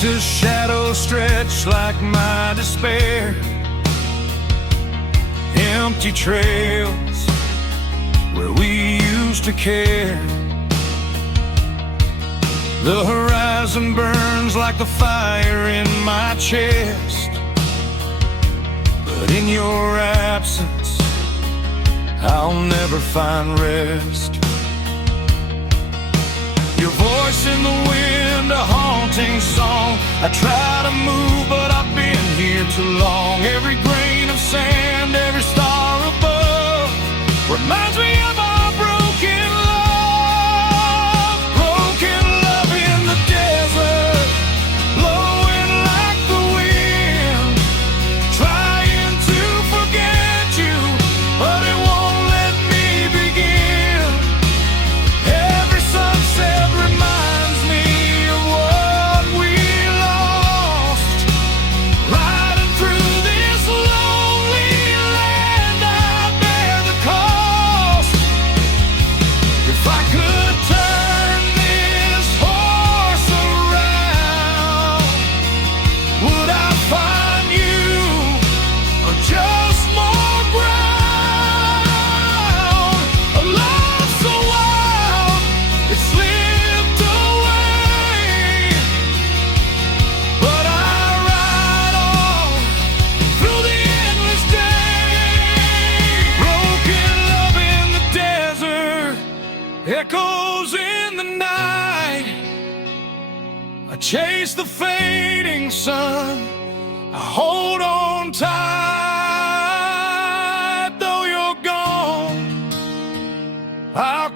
Does shadows stretch like my despair? Empty trails where we used to care. The horizon burns like the fire in my chest, but in your absence I'll never find rest. Your voice in the wind, a haunting song. I try to move, but I've been here too long. Every grain of sand, every star above reminds me of our broken love. Broken love in the desert, blowing like the wind. Trying to forget you, but it won't let me begin. Every sunset reminds me of what we lost. Riding through this lonely land, I bear the cost. If I could turn this horse around, would I find you, or just more ground? A love so wild, it slipped away, but I ride on through the endless day. Broken love in the desert, echoes in the night. I chase the fading sun, I hold on tight.